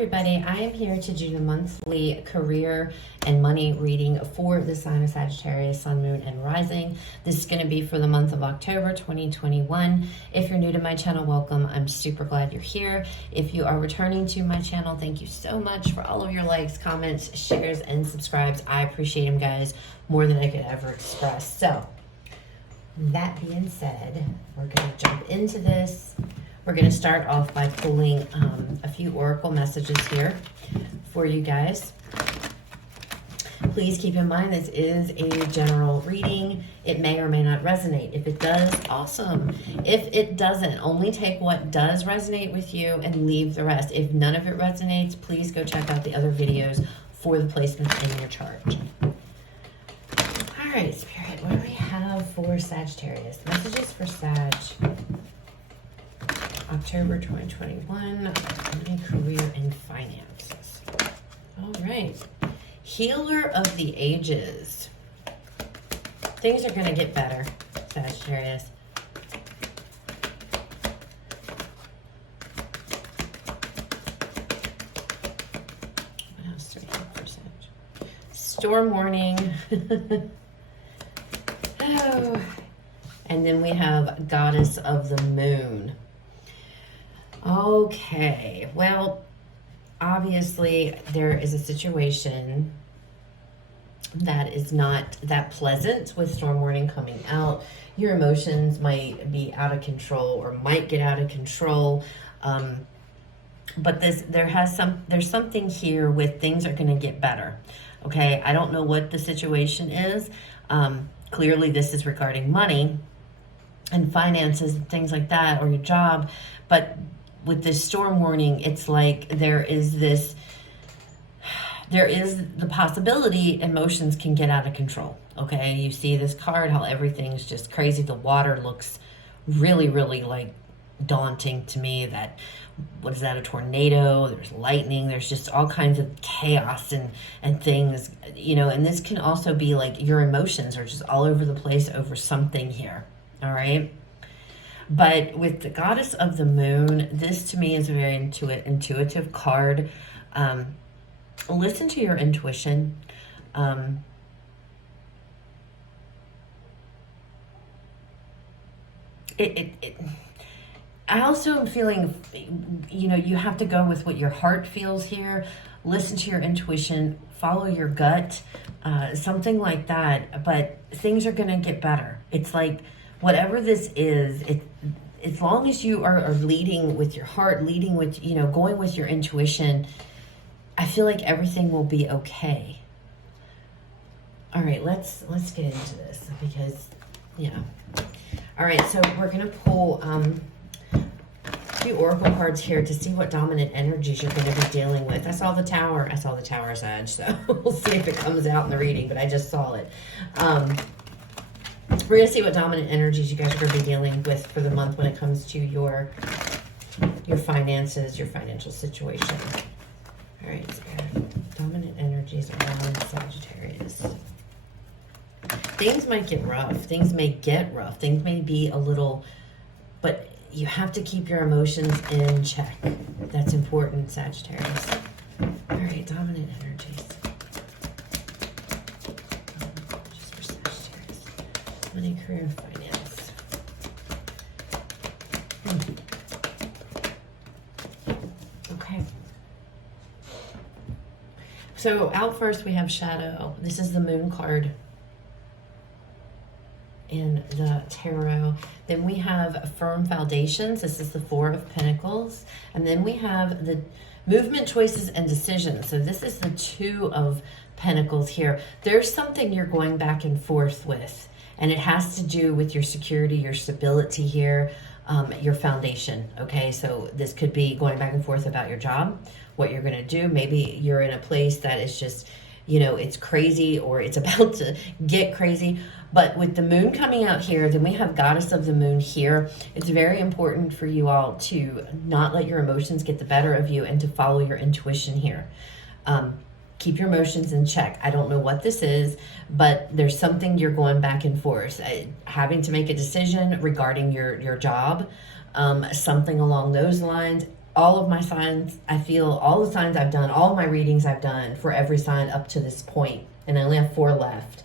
everybody, I am here to do the monthly career and money reading for the sign of Sagittarius, Sun, Moon, and Rising. This is going to be for the month of October 2021. If you're new to my channel, welcome. I'm super glad you're here. If you are returning to my channel, thank you so much for all of your likes, comments, shares, and subscribes. I appreciate them, guys, more than I could ever express. So, that being said, we're going to jump into this. We're going to start off by pulling a few oracle messages here for you guys. Please keep in mind this is a general reading. It may or may not resonate. If it does, awesome. If it doesn't, only take what does resonate with you and leave the rest. If none of it resonates, please go check out the other videos for the placements in your chart. All right, Spirit, what do we have for Sagittarius? Messages for Sag. October 2021, money, career, and finances. All right. Healer of the ages. Things are going to get better, Sagittarius. What else do we have for Sag? Storm warning. Oh. And then we have Goddess of the Moon. Okay, well, obviously there is a situation that is not that pleasant with storm warning coming out. Your emotions might be out of control or might get out of control. But there's something here with things are going to get better. Okay, I don't know what the situation is. Clearly this is regarding money and finances and things like that, or your job, but with this storm warning, it's like there is the possibility emotions can get out of control. Okay, you see this card, how everything's just crazy. The water looks really, really like daunting to me. That, what is that, a tornado? There's lightning. There's just all kinds of chaos and things, you know, and this can also be like your emotions are just all over the place over something here. All right. But with the Goddess of the Moon, this to me is a very intuitive card. Listen to your intuition. I also am feeling, you know, you have to go with what your heart feels here. Listen to your intuition, follow your gut, something like that. But things are going to get better. It's like, whatever this is, as long as you are leading with your heart, leading with, you know, going with your intuition, I feel like everything will be okay. All right, let's get into this because, yeah. All right, so we're going to pull a few oracle cards here to see what dominant energies you're going to be dealing with. I saw the tower, Sag, so we'll see if it comes out in the reading, but I just saw it. We're going to see what dominant energies you guys are going to be dealing with for the month when it comes to your finances, your financial situation. All right, Spirit. Dominant energies around Sagittarius. Things might get rough. Things may get rough. Things may be a little, but you have to keep your emotions in check. That's important, Sagittarius. All right, dominant energies. Money, career, finance. Okay. So out first we have Shadow. This is the Moon card in the tarot. Then we have Firm Foundations. This is the Four of Pentacles. And then we have the Movement, Choices, and Decisions. So this is the Two of Pentacles here. There's something you're going back and forth with. And it has to do with your security, your stability here, your foundation, okay? So this could be going back and forth about your job, what you're gonna do. Maybe you're in a place that is just, you know, it's crazy or it's about to get crazy. But with the Moon coming out here, then we have Goddess of the Moon here. It's very important for you all to not let your emotions get the better of you and to follow your intuition here. Keep your emotions in check. I don't know what this is, but there's something you're going back and forth. Having to make a decision regarding your job, something along those lines. all of my signs, I feel all the signs I've done, all of my readings I've done for every sign up to this point, and I only have 4 left.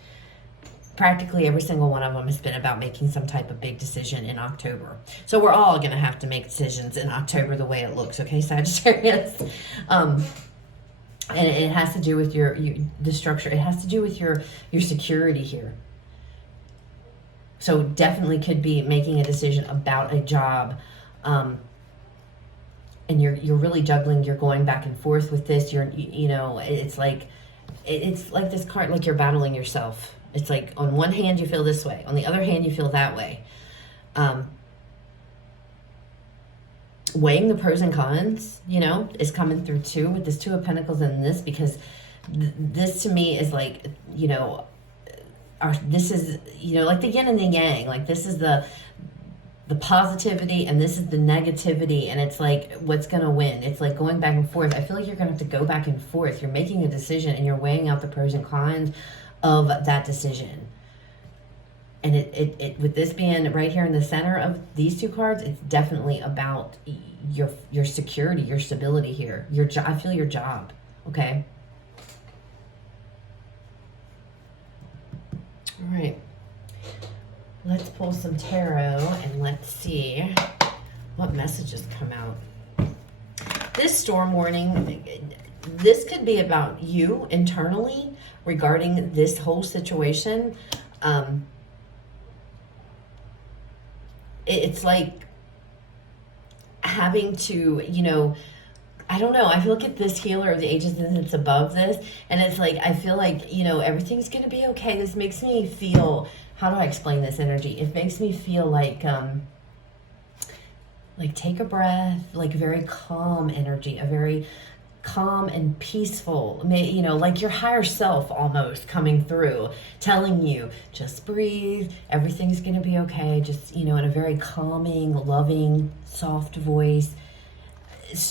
Practically every single one of them has been about making some type of big decision in October. So we're all going to have to make decisions in October the way it looks, okay, Sagittarius? And it has to do with the structure. It has to do with your security here. So definitely could be making a decision about a job, and you're really juggling. You're going back and forth with this. It's like this card, like you're battling yourself. It's like on one hand you feel this way, on the other hand you feel that way. Weighing the pros and cons, is coming through too with this 2 of Pentacles and this, because this to me is like, this is, like the yin and the yang. Like this is the positivity and this is the negativity, and it's like what's going to win. It's like going back and forth. I feel like you're going to have to go back and forth. You're making a decision and you're weighing out the pros and cons of that decision. And it with this being right here in the center of these 2 cards, it's definitely about your security, your stability here. I feel your job, okay? All right. Let's pull some tarot and let's see what messages come out. This storm warning, this could be about you internally regarding this whole situation. It's like having to, I don't know. I look at this Healer of the Ages and it's above this, and it's like, I feel like, everything's going to be okay. This makes me feel, how do I explain this energy? It makes me feel like take a breath, like very calm energy, a very calm and peaceful, like your higher self almost coming through, telling you, just breathe, everything's going to be okay, just, in a very calming, loving, soft voice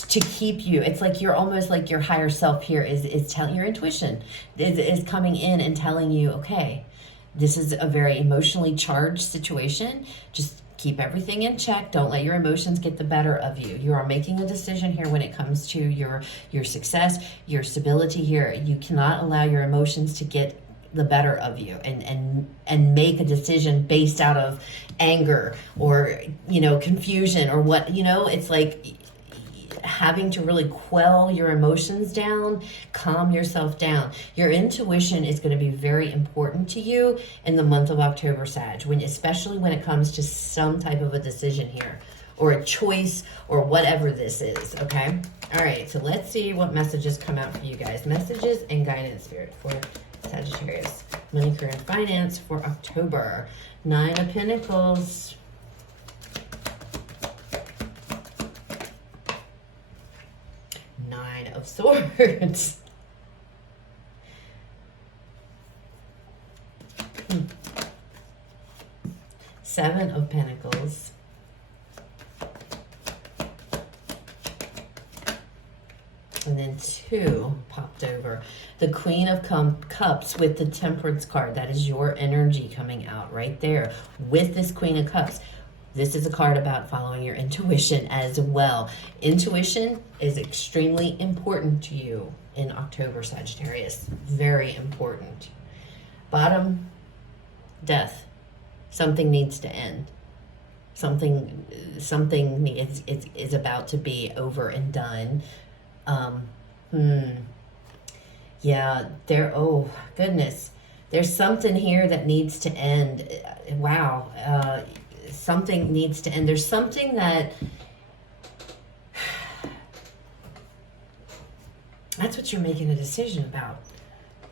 to keep you. It's like you're almost like your higher self here is telling, your intuition is coming in and telling you, okay, this is a very emotionally charged situation. Just keep everything in check. Don't let your emotions get the better of you. You are making a decision here when it comes to your success, your stability here. You cannot allow your emotions to get the better of you and make a decision based out of anger or, confusion or what, it's like having to really quell your emotions down, calm yourself down. Your intuition is going to be very important to you in the month of October, Sag, especially when it comes to some type of a decision here or a choice or whatever this is, okay? All right, so let's see what messages come out for you guys. Messages and guidance, Spirit, for Sagittarius. Money, career, and finance for October. 9 of Pentacles. Of Swords. Seven of Pentacles. And then 2 popped over. The Queen of Cups with the Temperance card. That is your energy coming out right there with this Queen of Cups. This is a card about following your intuition as well. Intuition is extremely important to you in October, Sagittarius. Very important. Bottom, death. Something needs to end. Something is about to be over and done. Yeah, oh goodness. There's something here that needs to end. Wow. Something needs to end. There's something that that's what you're making a decision about,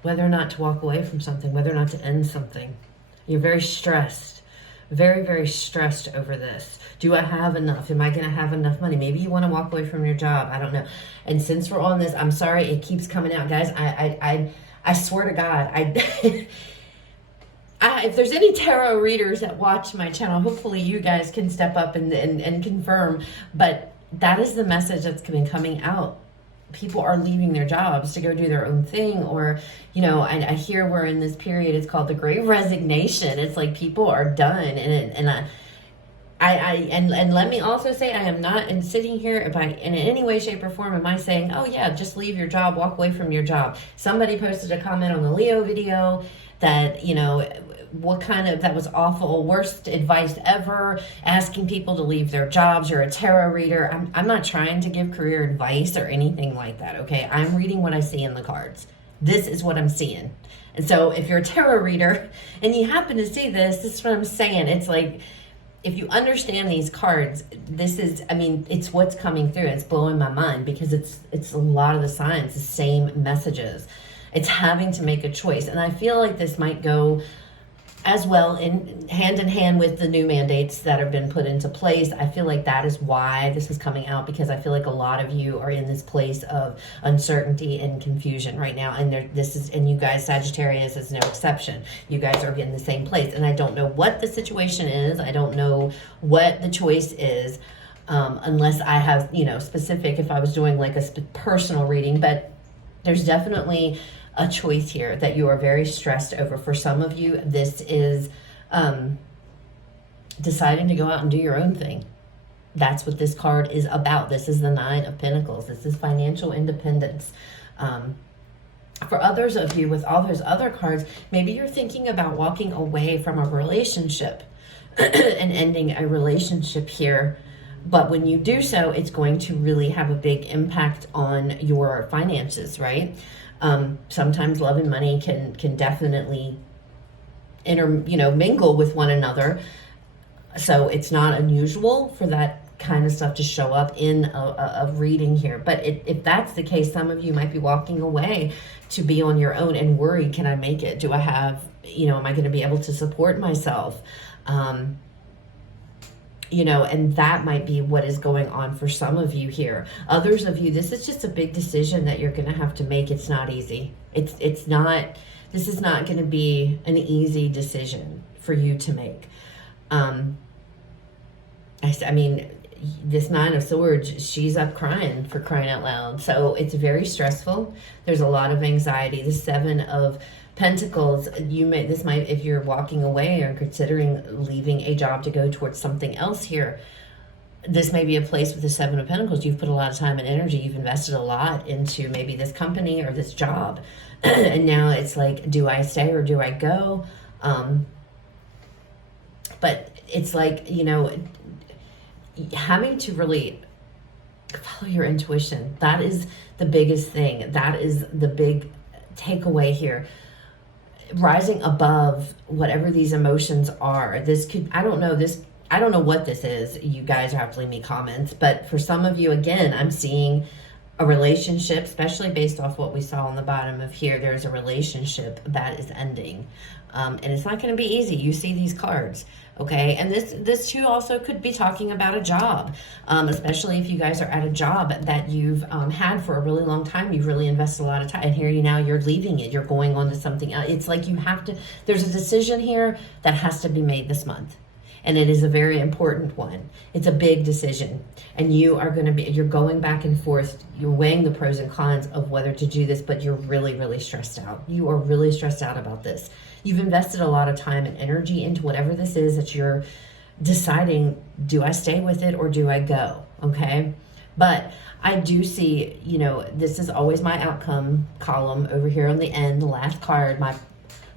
whether or not to walk away from something, whether or not to end something. You're very stressed, very, very stressed over this. Do I have enough? Am I going to have enough money? Maybe you want to walk away from your job. I don't know. And since we're on this, I'm sorry, it keeps coming out, guys. I swear to God, if there's any tarot readers that watch my channel, hopefully you guys can step up and confirm. But that is the message that's been coming out. People are leaving their jobs to go do their own thing. Or, I hear we're in this period, it's called the Great Resignation. It's like people are done. And And let me also say, I am not in sitting here in any way, shape, or form am I saying, oh yeah, just leave your job, walk away from your job. Somebody posted a comment on the Leo video that, you know, that was awful, worst advice ever, asking people to leave their jobs. You're a tarot reader. I'm not trying to give career advice or anything like that, okay? I'm reading what I see in the cards. This is what I'm seeing. And so if you're a tarot reader and you happen to see this is what I'm saying. It's like, if you understand these cards, this is, I mean, it's what's coming through. It's blowing my mind because it's a lot of the signs, the same messages. It's having to make a choice. And I feel like this might go as well in hand with the new mandates that have been put into place. I feel like that is why this is coming out, because I feel like a lot of you are in this place of uncertainty and confusion right now, and and you guys, Sagittarius, is no exception. You guys are in the same place, and I don't know what the situation is. I don't know what the choice is, unless I have, you know, specific, if I was doing like a personal reading, but there's definitely a choice here that you are very stressed over. For some of you, this is deciding to go out and do your own thing. That's what this card is about. This is the Nine of Pentacles. This is financial independence. For others of you, with all those other cards, maybe you're thinking about walking away from a relationship and ending a relationship here. But when you do so, it's going to really have a big impact on your finances, right? Sometimes love and money can definitely mingle with one another. So it's not unusual for that kind of stuff to show up in a reading here. But if that's the case, some of you might be walking away to be on your own and worried, can I make it? Do I have, am I going to be able to support myself? And that might be what is going on for some of you here. Others of you, this is just a big decision that you're going to have to make. It's not easy. This is not going to be an easy decision for you to make. This Nine of Swords, she's up crying, for crying out loud. So it's very stressful. There's a lot of anxiety. The Seven of Pentacles, if you're walking away or considering leaving a job to go towards something else here, this may be a place with the Seven of Pentacles. You've put a lot of time and energy. You've invested a lot into maybe this company or this job. And now it's like, do I stay or do I go? But it's like, having to really follow your intuition. That is the biggest thing. That is the big takeaway here. Rising above whatever these emotions are. I don't know what this is. You guys have to leave me comments. But for some of you, again, I'm seeing a relationship, especially based off what we saw on the bottom of here. There's a relationship that is ending. And it's not going to be easy. You see these cards, okay? And this too also could be talking about a job, especially if you guys are at a job that you've had for a really long time. You've really invested a lot of time. And here you're leaving it. You're going on to something else. It's like there's a decision here that has to be made this month. And it is a very important one. It's a big decision. And you're going back and forth. You're weighing the pros and cons of whether to do this, but you're really, really stressed out. You are really stressed out about this. You've invested a lot of time and energy into whatever this is that you're deciding, do I stay with it or do I go? Okay. But I do see, this is always my outcome column over here on the end, the last card, my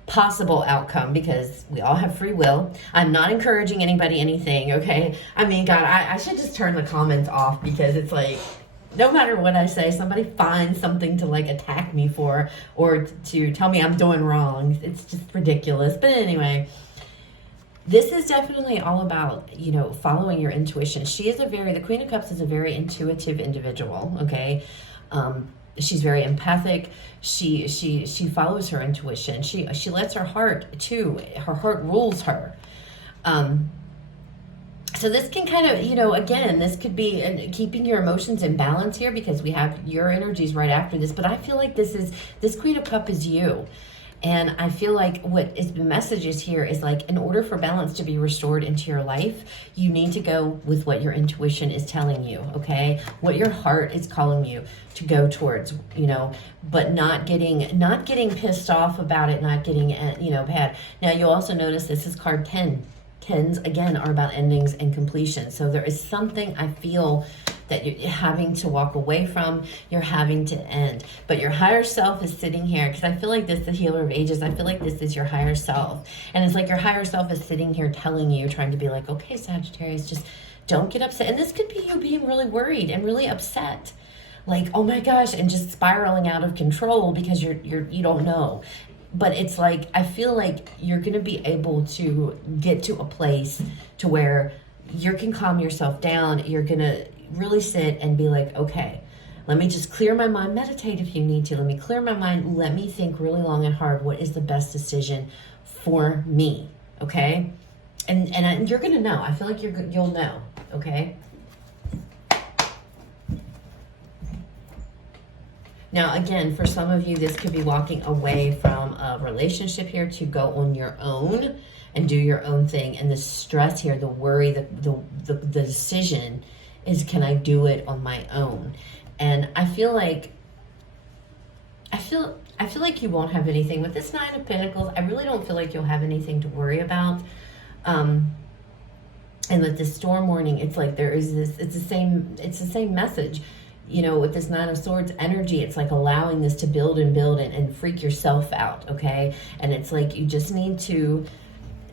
possible outcome, because we all have free will. I'm not encouraging anybody anything, okay? God, I should just turn the comments off, because it's like, no matter what I say, somebody finds something to attack me for, or to tell me I'm doing wrong. It's just ridiculous. But anyway, this is definitely all about, following your intuition. The Queen of Cups is a very intuitive individual, okay? She's very empathic. She follows her intuition. She lets her heart too. Her heart rules her. So this can kind of, again, this could be keeping your emotions in balance here, because we have your energies right after this. But I feel like this Queen of Cups is you. And I feel like the message is here is in order for balance to be restored into your life, you need to go with what your intuition is telling you, okay? What your heart is calling you to go towards, but not getting pissed off about it, not getting, bad. Now, you'll also notice this is card 10. Tens, again, are about endings and completion. So there is something I feel that you're having to walk away from, you're having to end. But your higher self is sitting here, because I feel like this is the healer of ages. I feel like this is your higher self. And it's like your higher self is sitting here telling you, trying to be like, okay, Sagittarius, just don't get upset. And this could be you being really worried and really upset. Like, oh my gosh, and just spiraling out of control because you don't know. But it's like, I feel like you're going to be able to get to a place to where you can calm yourself down. You're going to really sit and be like, okay, let me just clear my mind. Meditate if you need to. Let me clear my mind. Let me think really long and hard. What is the best decision for me? Okay. And you're going to know. I feel like you'll know. Okay. Now, again, for some of you, this could be walking away from a relationship here to go on your own and do your own thing. And the stress here, the worry, the decision is, can I do it on my own? And I feel like you won't have anything with this Nine of Pentacles. I really don't feel like you'll have anything to worry about. And with this storm warning, it's like there is this, it's the same message. You know, with this Nine of Swords energy, it's like allowing this to build and freak yourself out, okay? And it's like you just need to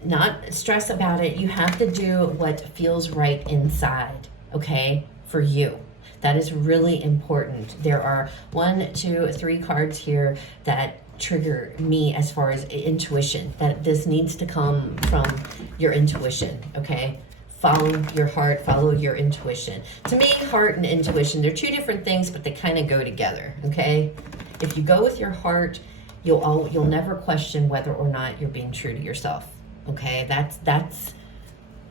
not stress about it. You have to do what feels right inside, okay, for you. That is really important. There are 1, 2, 3 cards here that trigger me as far as intuition, that this needs to come from your intuition, okay? Follow your heart, follow your intuition. To me, heart and intuition, they're two different things, but they kind of go together, okay? If you go with your heart, you'll never question whether or not you're being true to yourself, okay? That's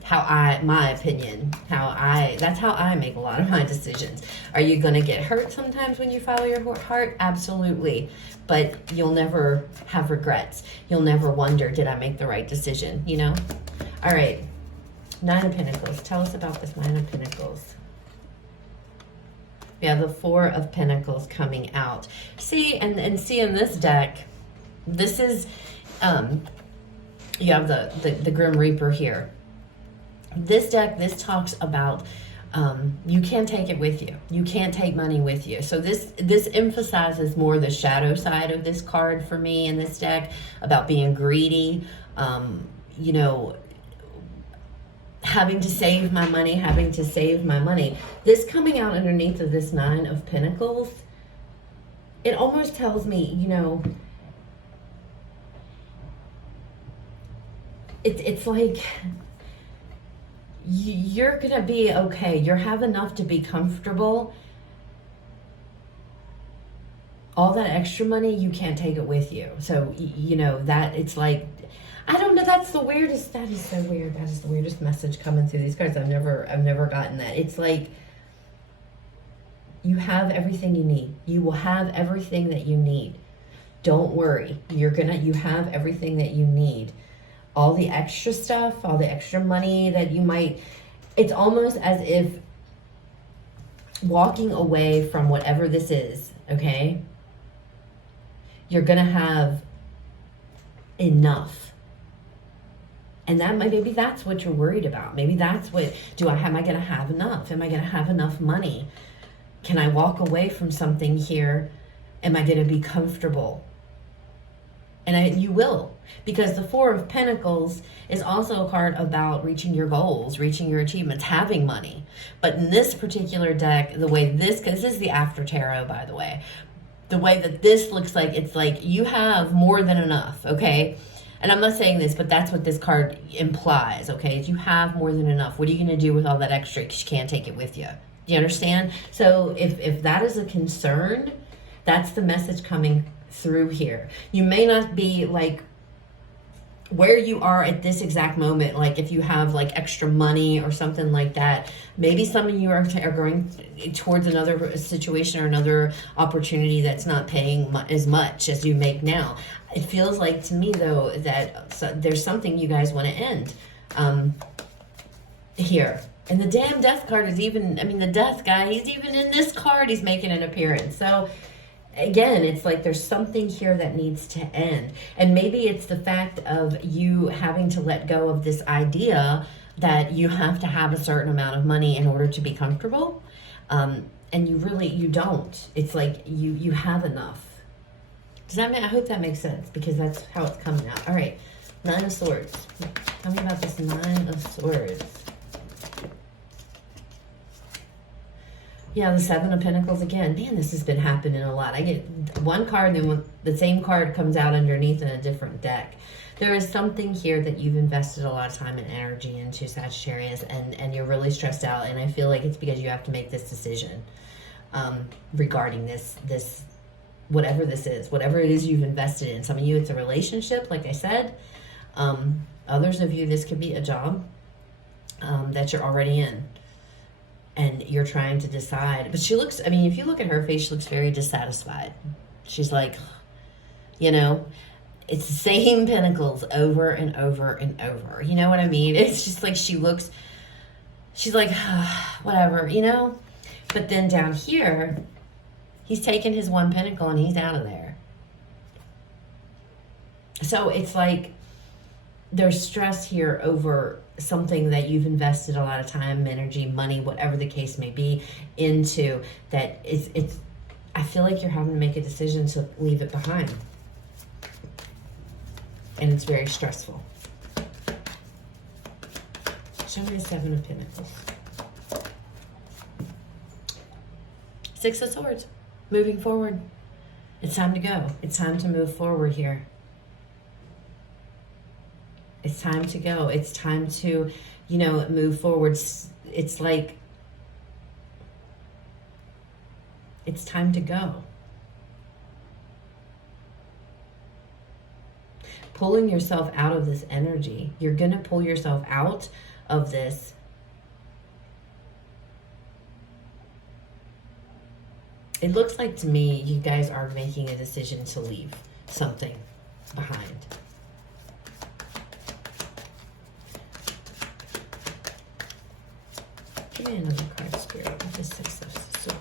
how my opinion, that's how I make a lot of my decisions. Are you going to get hurt sometimes when you follow your heart? Absolutely. But you'll never have regrets. You'll never wonder, did I make the right decision, you know? All right. Nine of Pentacles. Tell us about this Nine of Pentacles. We have the Four of Pentacles coming out. See, and see in this deck, this is, you have the Grim Reaper here. This deck, this talks about, you can't take it with you. You can't take money with you. So this emphasizes more the shadow side of this card for me in this deck, about being greedy, you know, having to save my money, This coming out underneath of this Nine of Pentacles, it almost tells me, you know, it's like you're going to be okay. You have enough to be comfortable. All that extra money, you can't take it with you. So, you know, that it's like, I don't know. That's the weirdest. That is so weird. That is the weirdest message coming through these cards. I've never gotten that. It's like you have everything you need. You will have everything that you need. Don't worry. You have everything that you need. All the extra stuff, all the extra money that you might, it's almost as if walking away from whatever this is, okay? You're gonna have enough. And maybe that's what you're worried about. Maybe that's what, am I going to have enough? Am I going to have enough money? Can I walk away from something here? Am I going to be comfortable? And you will, because the Four of Pentacles is also a card about reaching your goals, reaching your achievements, having money. But in this particular deck, the way this is the After Tarot, by the way, the way that this looks like, it's like you have more than enough, okay? And I'm not saying this, but that's what this card implies, okay? Is you have more than enough. What are you going to do with all that extra? Because you can't take it with you. Do you understand? So if that is a concern, that's the message coming through here. You may not be like where you are at this exact moment, like if you have like extra money or something like that. Maybe some of you are going towards another situation or another opportunity that's not paying as much as you make now. It feels like to me, though, that there's something you guys want to end here. And the damn Death card is even, I mean, the Death guy, he's even in this card, he's making an appearance. So again, it's like there's something here that needs to end. And maybe it's the fact of you having to let go of this idea that you have to have a certain amount of money in order to be comfortable. And you don't. It's like you have enough. Does that I hope that makes sense, because that's how it's coming out. All right, 9 of Swords. Tell me about this 9 of Swords. Yeah, the 7 of Pentacles again. Man, this has been happening a lot. I get one card, and then the same card comes out underneath in a different deck. There is something here that you've invested a lot of time and energy into, Sagittarius, and you're really stressed out. And I feel like it's because you have to make this decision regarding this, whatever this is, whatever it is you've invested in. Some of you, it's a relationship, like I said. Others of you, this could be a job that you're already in. And you're trying to decide. But she looks, I mean, if you look at her face, she looks very dissatisfied. She's like, you know, it's the same pentacles over and over and over. You know what I mean? It's just like she's like, whatever, you know? But then down here, he's taken his 1 pentacle and he's out of there. So it's like there's stress here over something that you've invested a lot of time, energy, money, whatever the case may be, into, that it's I feel like you're having to make a decision to leave it behind. And it's very stressful. Show me the 7 of Pentacles. 6 of Swords. Moving forward. It's time to go. It's time to move forward here. It's time to go. It's time to, you know, move forward. It's like, it's time to go. Pulling yourself out of this energy. You're going to pull yourself out of this. It looks like to me you guys are making a decision to leave something behind. Give me another card, Spirit, with the 6 of Swords.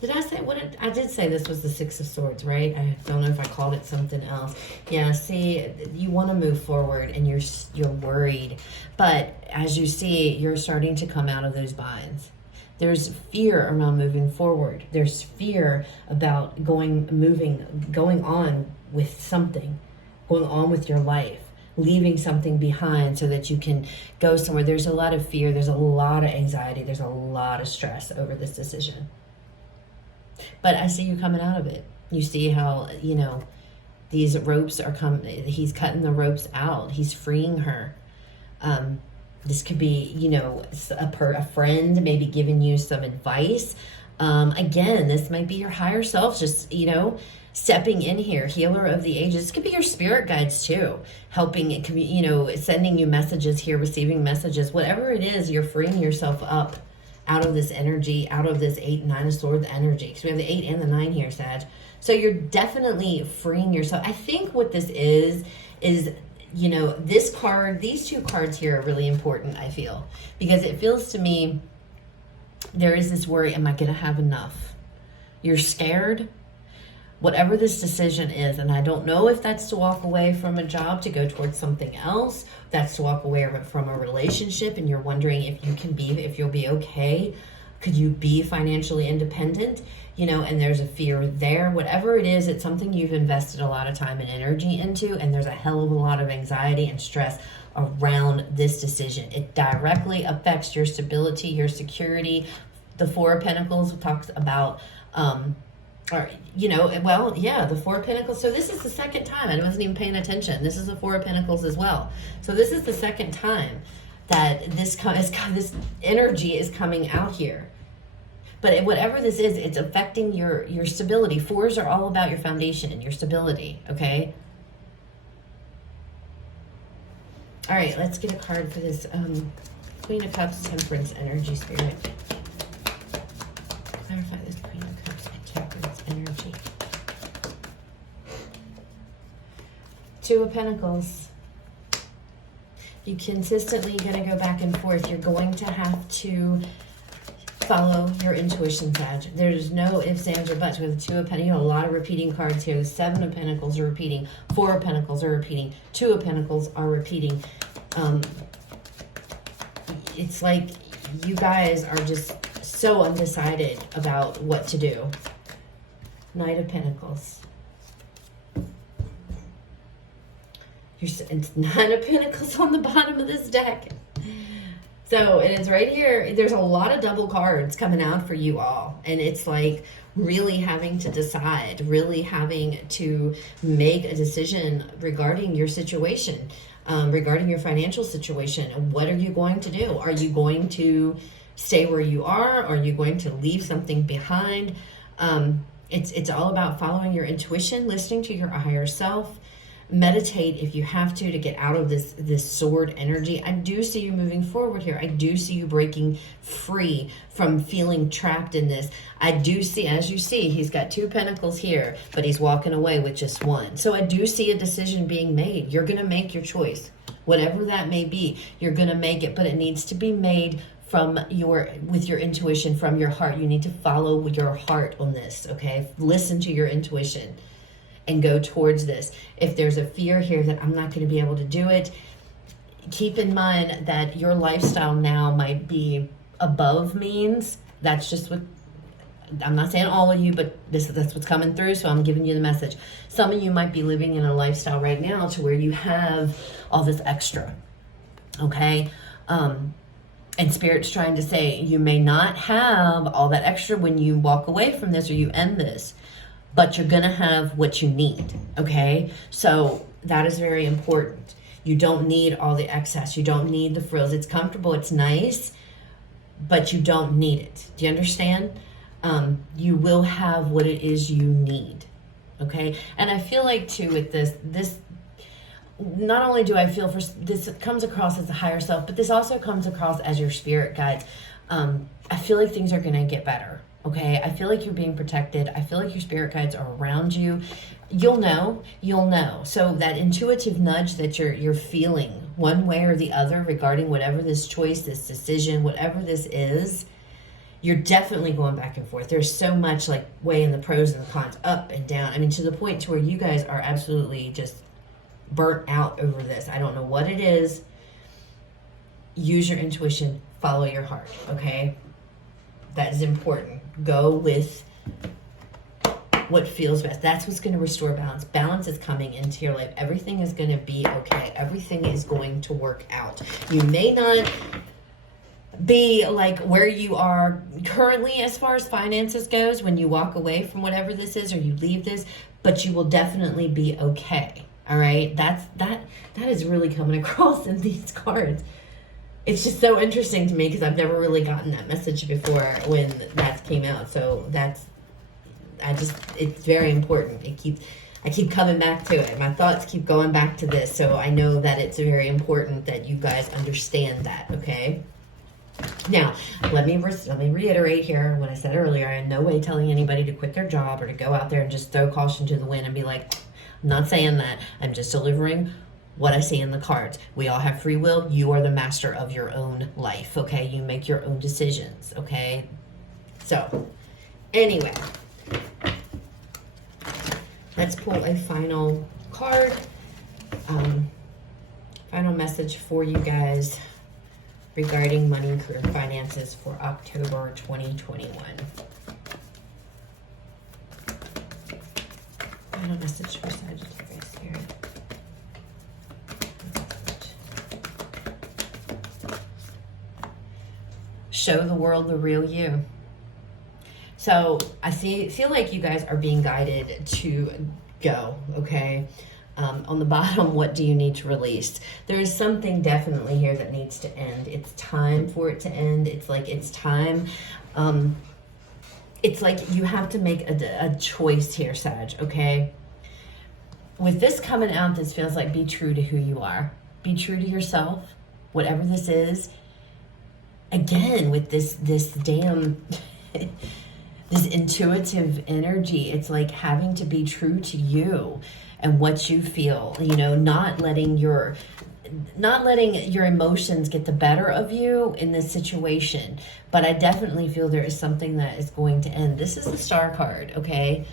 Did I say I did say this was the 6 of Swords, right? I don't know if I called it something else. Yeah, see, you want to move forward and you're worried. But as you see, you're starting to come out of those binds. There's fear around moving forward. There's fear about going on with something, going on with your life, leaving something behind so that you can go somewhere. There's a lot of fear. There's a lot of anxiety. There's a lot of stress over this decision. But I see you coming out of it. You see how, you know, these ropes are coming. He's cutting the ropes out. He's freeing her. This could be, you know, a friend maybe giving you some advice. Again, this might be your higher self just, you know, stepping in here. Healer of the ages. This could be your spirit guides too. Helping, it could be, you know, sending you messages here, receiving messages. Whatever it is, you're freeing yourself up out of this energy, out of this 8 and 9 of Swords energy. Because we have the 8 and the 9 here, Sag. So you're definitely freeing yourself. I think what this is, you know, this card, these 2 cards here are really important, I feel. Because it feels to me, there is this worry, am I going to have enough? You're scared. Whatever this decision is, and I don't know if that's to walk away from a job to go towards something else, that's to walk away from a relationship, and you're wondering if you'll be okay. Could you be financially independent? You know, and there's a fear there. Whatever it is, it's something you've invested a lot of time and energy into, and there's a hell of a lot of anxiety and stress around this decision. It directly affects your stability, your security. The 4 of Pentacles talks about, or, you know, well, yeah, the 4 of Pentacles. So this is the second time. I wasn't even paying attention. This is the 4 of Pentacles as well. So this is the second time that this energy is coming out here. But whatever this is, it's affecting your stability. 4s are all about your foundation and your stability, okay? All right, let's get a card for this Queen of Cups, Temperance energy, Spirit. Clarify this Queen of Cups and Temperance energy. 2 of Pentacles. You're consistently going to go back and forth. You're going to have to follow your intuition, Sag. There's no ifs, ands, or buts with the Two of Pentacles. You know, a lot of repeating cards here. The Seven of Pentacles are repeating. Four of Pentacles are repeating. Two of Pentacles are repeating. It's like you guys are just so undecided about what to do. Knight of Pentacles. It's Nine of Pentacles on the bottom of this deck. So, and it's right here. There's a lot of double cards coming out for you all. And it's like really having to decide, really having to make a decision regarding your situation, regarding your financial situation. What are you going to do? Are you going to stay where you are? Are you going to leave something behind? It's all about following your intuition, listening to your higher self. Meditate if you have to get out of this sword energy. I do see you moving forward here. I do see you breaking free from feeling trapped in this. I do see, as you see, he's got two pentacles here, but he's walking away with just one. So I do see a decision being made. You're going to make your choice. Whatever that may be, you're going to make it, but it needs to be made with your intuition, from your heart. You need to follow your heart on this, okay? Listen to your intuition and go towards this. If there's a fear here that I'm not going to be able to do it, keep in mind that your lifestyle now might be above means. That's just what, I'm not saying all of you, but that's what's coming through, so I'm giving you the message. Some of you might be living in a lifestyle right now to where you have all this extra, okay? And Spirit's trying to say you may not have all that extra when you walk away from this or you end this, but you're going to have what you need, okay? So that is very important. You don't need all the excess. You don't need the frills. It's comfortable. It's nice, but you don't need it. Do you understand? You will have what it is you need, okay? And I feel like, too, with this, not only do I feel for this, it comes across as the higher self, but this also comes across as your spirit guides. I feel like things are going to get better. Okay, I feel like you're being protected. I feel like your spirit guides are around you. You'll know. So that intuitive nudge that you're feeling one way or the other regarding whatever this choice, this decision, whatever this is, you're definitely going back and forth. There's so much like weighing the pros and the cons up and down. I mean, to the point to where you guys are absolutely just burnt out over this. I don't know what it is. Use your intuition. Follow your heart, okay? That is important. Go with what feels best. That's what's going to restore balance. Balance is coming into your life. Everything is going to be okay. Everything is going to work out. You may not be like where you are currently as far as finances goes when you walk away from whatever this is or you leave this, but you will definitely be okay. All right? That is really coming across in these cards. It's just so interesting to me because I've never really gotten that message before when that came out. So it's very important. I keep coming back to it. My thoughts keep going back to this. So I know that it's very important that you guys understand that, okay? Now, let me reiterate here what I said earlier. I'm in no way telling anybody to quit their job or to go out there and just throw caution to the wind and be like, I'm not saying that. I'm just delivering what I see in the cards. We all have free will. You are the master of your own life, okay? You make your own decisions, okay? So, anyway, let's pull a final card. Final message for you guys regarding money, career, finances for October 2021. Final message for Sagittarius here. Show the world the real you. So I feel like you guys are being guided to go, okay? On the bottom, what do you need to release? There is something definitely here that needs to end. It's time for it to end. It's like it's time. It's like you have to make a choice here, Sag, okay? With this coming out, this feels like be true to who you are. Be true to yourself, whatever this is. Again, with this damn, this intuitive energy, it's like having to be true to you and what you feel, you know, not letting your not letting your emotions get the better of you in this situation. But I definitely feel there is something that is going to end. This is the Star card, okay?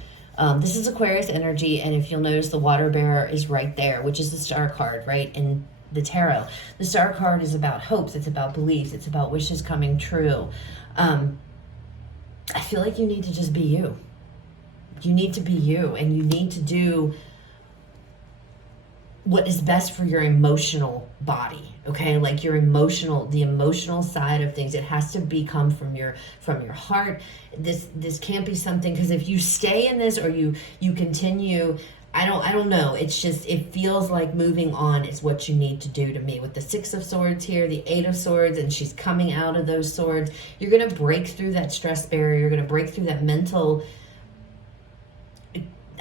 This is Aquarius energy, and if you'll notice, the water bearer is right there, which is the Star card, right? In the tarot. The Star card is about hopes. It's about beliefs. It's about wishes coming true. I feel like you need to just be you. You need to be you, and you need to do what is best for your emotional body, okay? Like the emotional side of things. It has to come from your heart. This can't be something, because if you stay in this or you continue, I don't know. It's just, it feels like moving on is what you need to do to me. With the Six of Swords here, the Eight of Swords, and she's coming out of those swords. You're going to break through that stress barrier. You're going to break through that mental,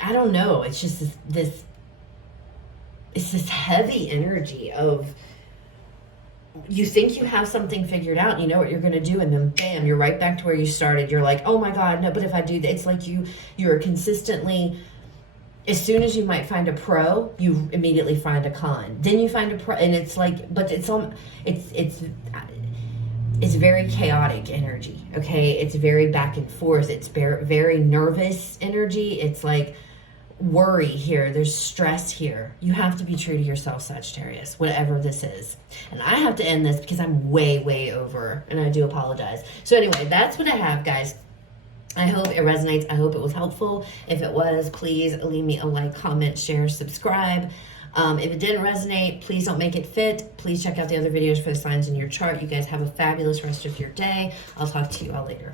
I don't know. It's just this heavy energy of, you think you have something figured out and you know what you're going to do, and then bam, you're right back to where you started. You're like, oh my God, no, but if I do that, it's like you're consistently, as soon as you might find a pro, you immediately find a con. Then you find a pro, and it's like, but it's very chaotic energy, okay? It's very back and forth. It's very nervous energy. It's like worry here. There's stress here. You have to be true to yourself, Sagittarius, whatever this is. And I have to end this because I'm way over, and I do apologize. So anyway, that's what I have, guys. I hope it resonates. I hope it was helpful. If it was, please leave me a like, comment, share, subscribe. If it didn't resonate, please don't make it fit. Please check out the other videos for the signs in your chart. You guys have a fabulous rest of your day. I'll talk to you all later.